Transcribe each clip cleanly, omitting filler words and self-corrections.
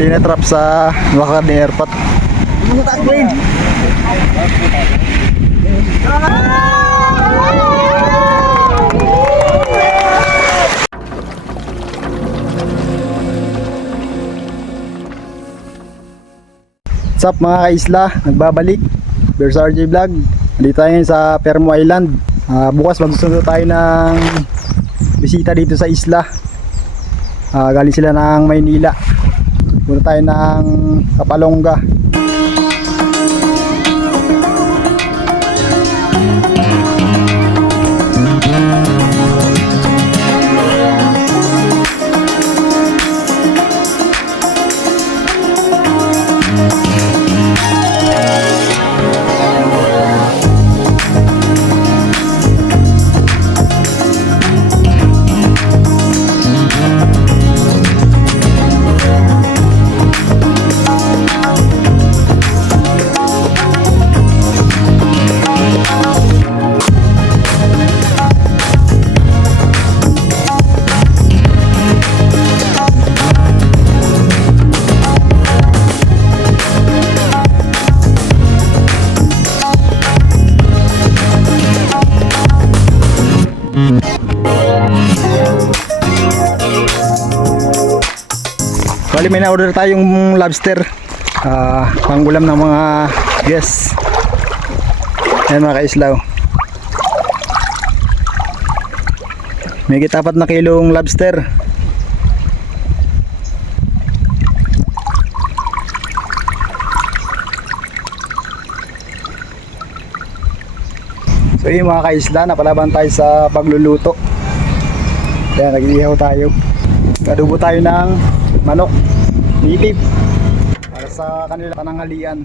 Tinatrap sa Makati Airport. What's up mga kaisla, nagbabalik Bears RJ Vlog. Dito tayo ngayon sa Permo Island. Bukas magsusunod tayo ng bisita dito sa isla. Galing sila ng Maynila. Punta tayo ng Kapalonga. Bali may na-order tayong lobster, panggulam ng mga guests. Ayan mga kaislaw, may 4 na kilong lobster. So yun mga kaisla, napalaban tayo sa pagluluto. Kaya nag-iihaw tayo. Kadubo tayo ng manok native para sa kanila pananghalian.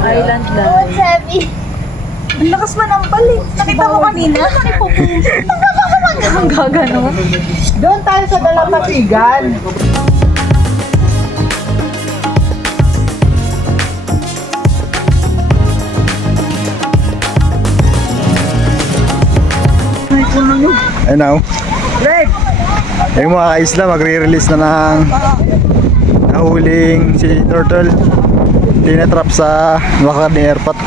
Island life. Heavy. Ang lakas man ang balik. Nakita mo kanina? Ang gaganon. Doon tayo sa Dalampasigan. Ayun na oh. Ayun mga kaisla, magre-release na ng nahuling si turtle. Tinatrap sa Makati Airport.